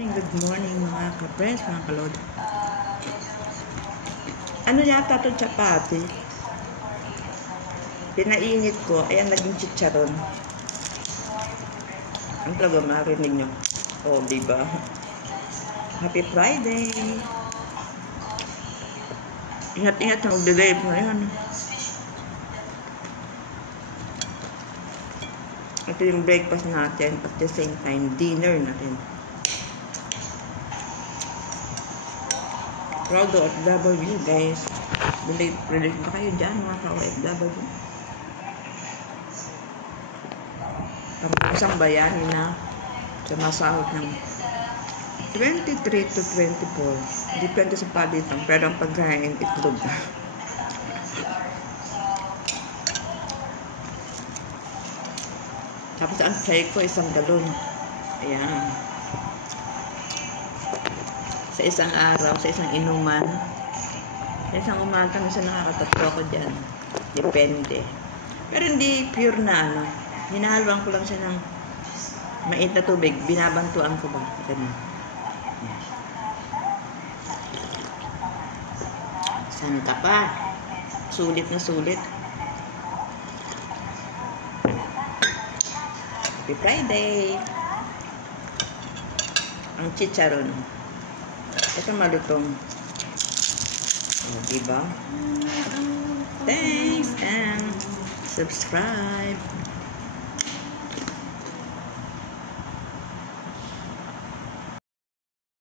Good morning mga ka-press, mga kalod. Ano yata itong chapati? Pinainit ko, ayan naging chicharon. Ang talaga marinig nyo. Oh, diba? Happy Friday! Ingat-ingat na mag-delive na yan. Ito yung breakfast natin at the same time dinner natin. Proud of OFW guys. Relate ba kayo dyan mga ka-OFW? Ang isang bayani na sumasahod ng 23 to 24. Depende sa palitan. Pero ang pagkain itlog. Tapos ang chay ko isang galon. Ayan. Sa isang araw, sa isang inuman. Sa isang umaga, minsan nakakatatlo ako dyan. Depende. Pero hindi pure na ano. Hinahalwang ko lang siya ng mait na tubig. Binabantuan ko ba? Ganun. Santa pa. Sulit na sulit. Happy Friday! Ang chicharon. Ito malutong. Diba? Thanks and subscribe.